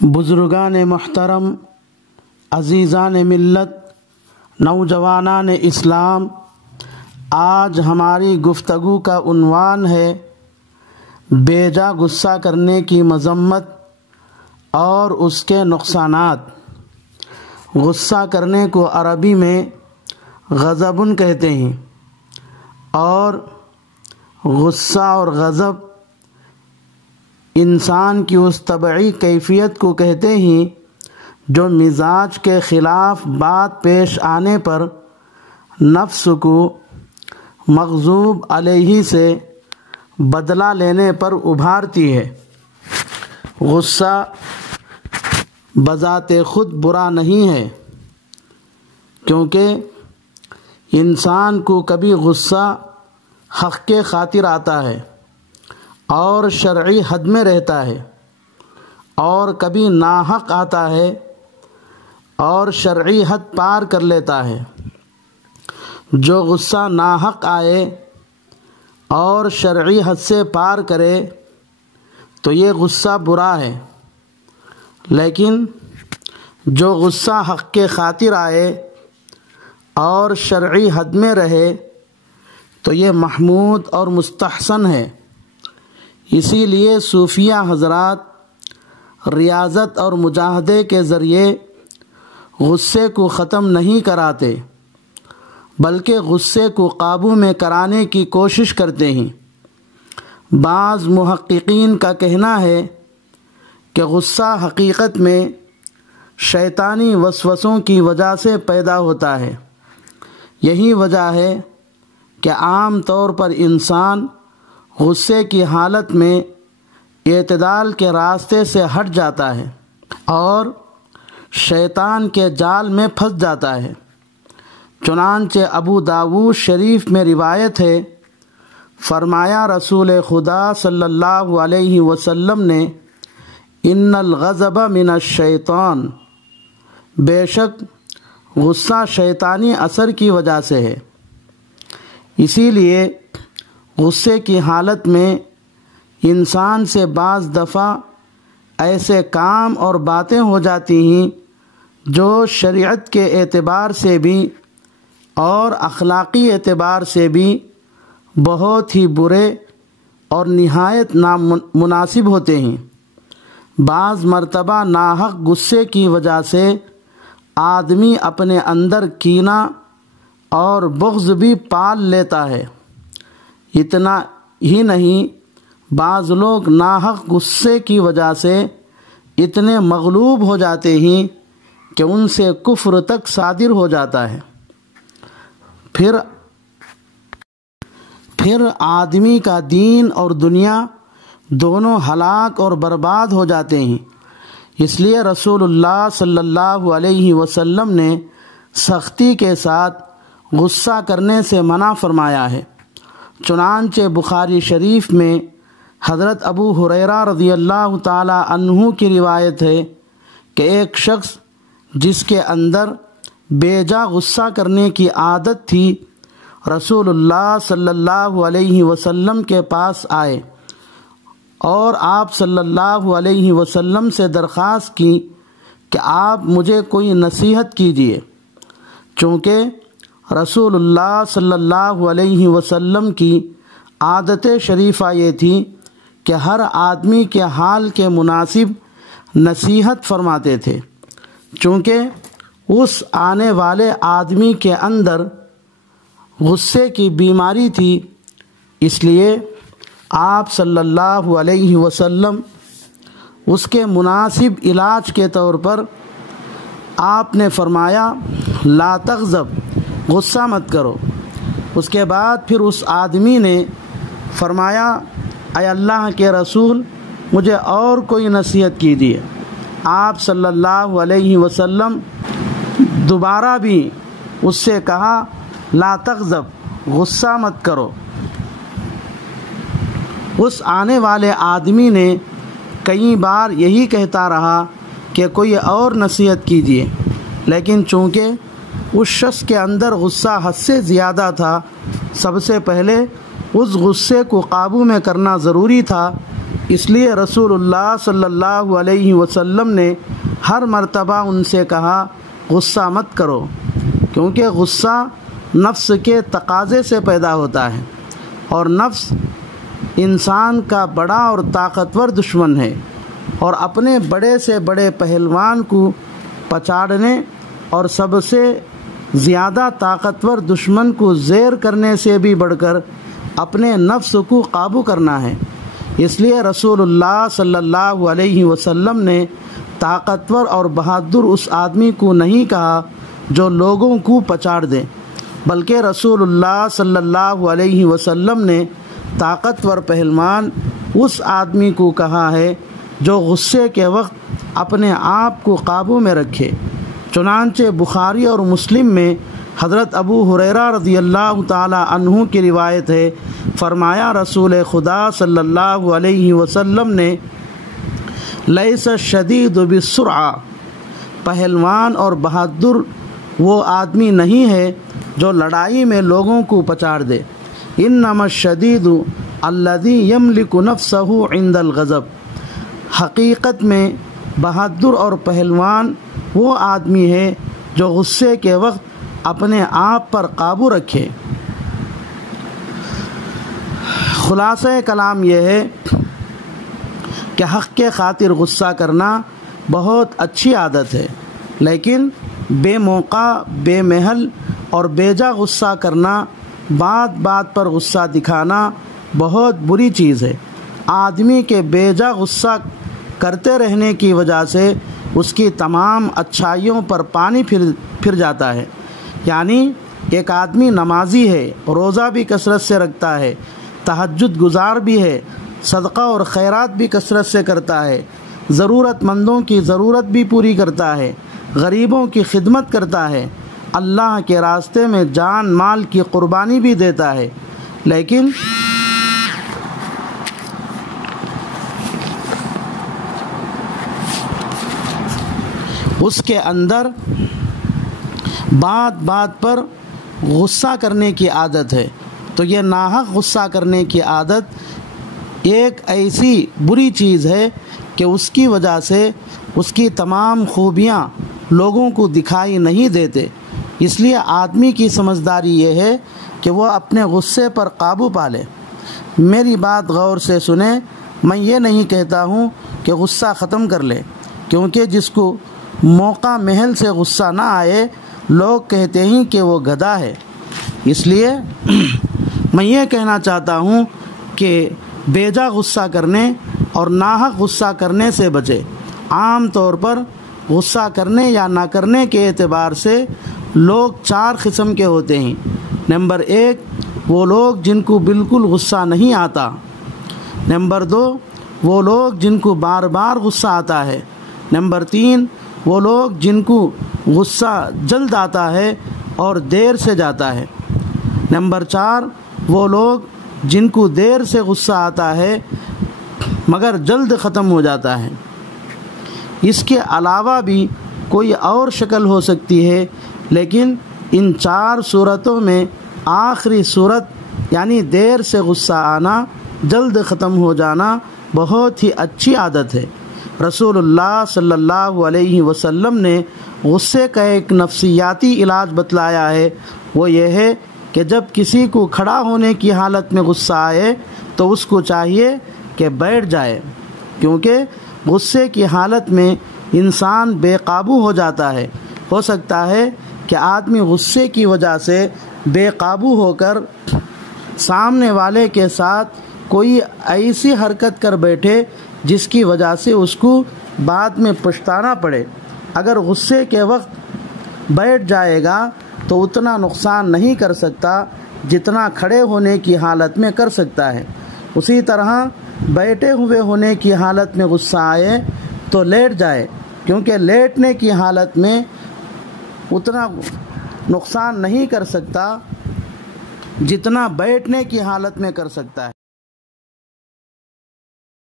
بزرگان محترم، عزیزان ملت، نوجوانان اسلام، آج ہماری گفتگو کا عنوان ہے بیجا غصہ کرنے کی مذمت اور اس کے نقصانات۔ غصہ کرنے کو عربی میں غضبن کہتے ہیں، اور غصہ اور غضب انسان کی اس طبعی کیفیت کو کہتے ہیں جو مزاج کے خلاف بات پیش آنے پر نفس کو مغضوب علیہ سے بدلہ لینے پر ابھارتی ہے۔ غصہ بذات خود برا نہیں ہے، کیونکہ انسان کو کبھی غصہ حق کے خاطر آتا ہے اور شرعی حد میں رہتا ہے، اور کبھی ناحق آتا ہے اور شرعی حد پار کر لیتا ہے۔ جو غصہ ناحق آئے اور شرعی حد سے پار کرے تو یہ غصہ برا ہے، لیکن جو غصہ حق کے خاطر آئے اور شرعی حد میں رہے تو یہ محمود اور مستحسن ہے۔ اسی لیے صوفیہ حضرات ریاضت اور مجاہدے کے ذریعے غصے کو ختم نہیں کراتے، بلکہ غصے کو قابو میں کرانے کی کوشش کرتے ہیں۔ بعض محققین کا کہنا ہے کہ غصہ حقیقت میں شیطانی وسوسوں کی وجہ سے پیدا ہوتا ہے۔ یہی وجہ ہے کہ عام طور پر انسان غصے کی حالت میں اعتدال کے راستے سے ہٹ جاتا ہے اور شیطان کے جال میں پھنس جاتا ہے۔ چنانچہ ابو داؤد شریف میں روایت ہے، فرمایا رسول خدا صلی اللہ علیہ وسلم نے، ان الغضب من الشیطان، بے شک غصہ شیطانی اثر کی وجہ سے ہے۔ اسی لیے غصے کی حالت میں انسان سے بعض دفعہ ایسے کام اور باتیں ہو جاتی ہیں جو شریعت کے اعتبار سے بھی اور اخلاقی اعتبار سے بھی بہت ہی برے اور نہایت نامناسب ہوتے ہیں۔ بعض مرتبہ ناحق غصے کی وجہ سے آدمی اپنے اندر کینہ اور بغض بھی پال لیتا ہے۔ اتنا ہی نہیں، بعض لوگ ناحق غصے کی وجہ سے اتنے مغلوب ہو جاتے ہیں کہ ان سے کفر تک صادر ہو جاتا ہے۔ پھر آدمی کا دین اور دنیا دونوں ہلاک اور برباد ہو جاتے ہیں۔ اس لیے رسول اللہ صلی اللہ علیہ وسلم نے سختی کے ساتھ غصہ کرنے سے منع فرمایا ہے۔ چنانچہ بخاری شریف میں حضرت ابو ہریرہ رضی اللہ تعالی عنہ کی روایت ہے کہ ایک شخص جس کے اندر بیجا غصہ کرنے کی عادت تھی، رسول اللہ صلی اللہ علیہ وسلم کے پاس آئے اور آپ صلی اللہ علیہ وسلم سے درخواست کی کہ آپ مجھے کوئی نصیحت کیجیے، چونکہ رسول اللہ صلی اللہ علیہ وسلم کی عادت شریفہ یہ تھی کہ ہر آدمی کے حال کے مناسب نصیحت فرماتے تھے۔ چونکہ اس آنے والے آدمی کے اندر غصے کی بیماری تھی، اس لیے آپ صلی اللہ علیہ وسلم اس کے مناسب علاج کے طور پر آپ نے فرمایا، لا تغضب، غصہ مت کرو۔ اس کے بعد پھر اس آدمی نے فرمایا، اے اللہ کے رسول، مجھے اور کوئی نصیحت کیجیے۔ آپ صلی اللہ علیہ وسلم دوبارہ بھی اس سے کہا، لا تغضب، غصہ مت کرو۔ اس آنے والے آدمی نے کئی بار یہی کہتا رہا کہ کوئی اور نصیحت کیجیے، لیکن چونکہ اس شخص کے اندر غصہ حد سے زیادہ تھا، سب سے پہلے اس غصے کو قابو میں کرنا ضروری تھا، اس لیے رسول اللہ صلی اللہ علیہ وسلم نے ہر مرتبہ ان سے کہا غصہ مت کرو، کیونکہ غصہ نفس کے تقاضے سے پیدا ہوتا ہے، اور نفس انسان کا بڑا اور طاقتور دشمن ہے، اور اپنے بڑے سے بڑے پہلوان کو پچاڑنے اور سب سے زیادہ طاقتور دشمن کو زیر کرنے سے بھی بڑھ کر اپنے نفس کو قابو کرنا ہے۔ اس لیے رسول اللہ صلی اللہ علیہ وسلم نے طاقتور اور بہادر اس آدمی کو نہیں کہا جو لوگوں کو پچاڑ دے، بلکہ رسول اللہ صلی اللہ علیہ وسلم نے طاقتور پہلوان اس آدمی کو کہا ہے جو غصے کے وقت اپنے آپ کو قابو میں رکھے۔ چنانچہ بخاری اور مسلم میں حضرت ابو ہریرہ رضی اللہ تعالی عنہ کی روایت ہے، فرمایا رسول خدا صلی اللہ علیہ وسلم نے لیس الشدید بالسرعہ، پہلوان اور بہادر وہ آدمی نہیں ہے جو لڑائی میں لوگوں کو پچاڑ دے، انما الشدید الذی یملک نفسہ عند الغضب، حقیقت میں بہادر اور پہلوان وہ آدمی ہے جو غصے کے وقت اپنے آپ پر قابو رکھے۔ خلاصہ کلام یہ ہے کہ حق کے خاطر غصہ کرنا بہت اچھی عادت ہے، لیکن بے موقع، بے محل اور بے جا غصہ کرنا، بات بات پر غصہ دکھانا بہت بری چیز ہے۔ آدمی کے بے جا غصہ کرتے رہنے کی وجہ سے اس کی تمام اچھائیوں پر پانی پھر جاتا ہے۔ یعنی ایک آدمی نمازی ہے، روزہ بھی کثرت سے رکھتا ہے، تہجد گزار بھی ہے، صدقہ اور خیرات بھی کثرت سے کرتا ہے، ضرورت مندوں کی ضرورت بھی پوری کرتا ہے، غریبوں کی خدمت کرتا ہے، اللہ کے راستے میں جان مال کی قربانی بھی دیتا ہے، لیکن اس کے اندر بات بات پر غصہ کرنے کی عادت ہے، تو یہ ناحق غصہ کرنے کی عادت ایک ایسی بری چیز ہے کہ اس کی وجہ سے اس کی تمام خوبیاں لوگوں کو دکھائی نہیں دیتے۔ اس لیے آدمی کی سمجھداری یہ ہے کہ وہ اپنے غصے پر قابو پا لے۔ میری بات غور سے سنیں، میں یہ نہیں کہتا ہوں کہ غصہ ختم کر لے، کیونکہ جس کو موقع محل سے غصہ نہ آئے لوگ کہتے ہیں کہ وہ گدھا ہے۔ اس لیے میں یہ کہنا چاہتا ہوں کہ بے جا غصہ کرنے اور ناحق غصہ کرنے سے بچے۔ عام طور پر غصہ کرنے یا نہ کرنے کے اعتبار سے لوگ چار قسم کے ہوتے ہیں۔ نمبر 1، وہ لوگ جن کو بالکل غصہ نہیں آتا۔ نمبر 2، وہ لوگ جن کو بار بار غصہ آتا ہے۔ نمبر 3، وہ لوگ جن کو غصہ جلد آتا ہے اور دیر سے جاتا ہے۔ نمبر 4، وہ لوگ جن کو دیر سے غصہ آتا ہے مگر جلد ختم ہو جاتا ہے۔ اس کے علاوہ بھی کوئی اور شکل ہو سکتی ہے، لیکن ان چار صورتوں میں آخری صورت یعنی دیر سے غصہ آنا، جلد ختم ہو جانا بہت ہی اچھی عادت ہے۔ رسول اللہ صلی اللہ علیہ وسلم نے غصے کا ایک نفسیاتی علاج بتلایا ہے، وہ یہ ہے کہ جب کسی کو کھڑا ہونے کی حالت میں غصہ آئے تو اس کو چاہیے کہ بیٹھ جائے، کیونکہ غصے کی حالت میں انسان بے قابو ہو جاتا ہے۔ ہو سکتا ہے کہ آدمی غصے کی وجہ سے بے قابو ہو کر سامنے والے کے ساتھ کوئی ایسی حرکت کر بیٹھے جس کی وجہ سے اس کو بعد میں پچھتانا پڑے۔ اگر غصے کے وقت بیٹھ جائے گا تو اتنا نقصان نہیں کر سکتا جتنا کھڑے ہونے کی حالت میں کر سکتا ہے۔ اسی طرح بیٹھے ہوئے ہونے کی حالت میں غصہ آئے تو لیٹ جائے، کیونکہ لیٹنے کی حالت میں اتنا نقصان نہیں کر سکتا جتنا بیٹھنے کی حالت میں کر سکتا ہے۔